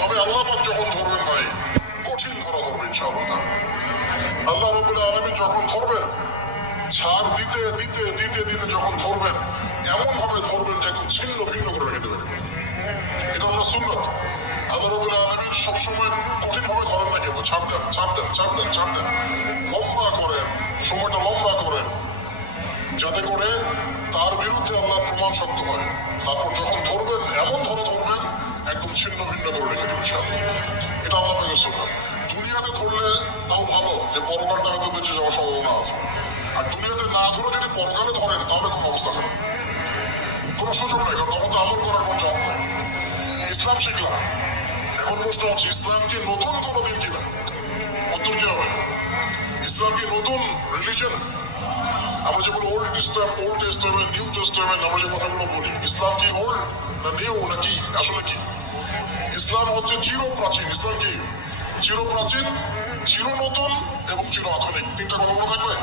তবে আল্লাহ পাক যখন ধরবেন ভাই কঠিন ধরা ধরবে ইনশাআল্লাহ। আল্লাহ রাব্বুল আলামিন যখন ধরবেন ছাড় দিতে দিতে দিতে দিতে যখন ধরবেন এমন ভাবে ধরবেন যে একদম ছিন্ন ভিন্ন করে রেখে দেবেন। এটা হলো সুন্নত। আল্লাহ রাব্বুল আলামিন সবসময় কঠিন ভাবে ধরেন না, কিন্তু ছাড় দেন ছাড় দেন ছাড় দেন ছাড় দেন, লম্বা করেন, সময়টা লম্বা করেন যাতে করে তার বিরুদ্ধে আল্লাহ প্রমাণ শক্ত হয়। তারপর যখন ধরবেন এমন ধরে ধরবেন একদম ছিন্ন ভিন্ন করে রেখে দেবেন সামনে। এটা আল্লাহ পাকের সুন্নাত। দুনিয়াতে ধরলে তাও ভালো, যে পরকালটা হয়তো বেঁচে যাওয়ার সম্ভাবনা আছে। আর দুনিয়াতে না ধরে যদি পরকালে ধরেন তাহলে কোনো অবস্থা খারাপ, কোনো সুযোগ নেই, কারণ তখন তো আমল করার কোনো চান্স নেই। ইসলাম শিখলাম, এখন প্রশ্ন হচ্ছে ইসলাম কি নতুন কোনো দিন কিনা? উত্তর কি হবে? ইসলাম কি নতুন রিলিজন? আমরা যে বলি ওল্ড টেস্টামেন্ট, নিউ টেস্টামেন্ট, আমরা যে কথাগুলো বলি, ইসলাম কি ওল্ড না নিউ না কি? আসলে কি? ইসলাম হচ্ছে চির প্রাচীন। ইসলাম কি চির প্রাচীন, চির নতুন এবং চির আধুনিক। তিনটা কথা মনে থাকবে।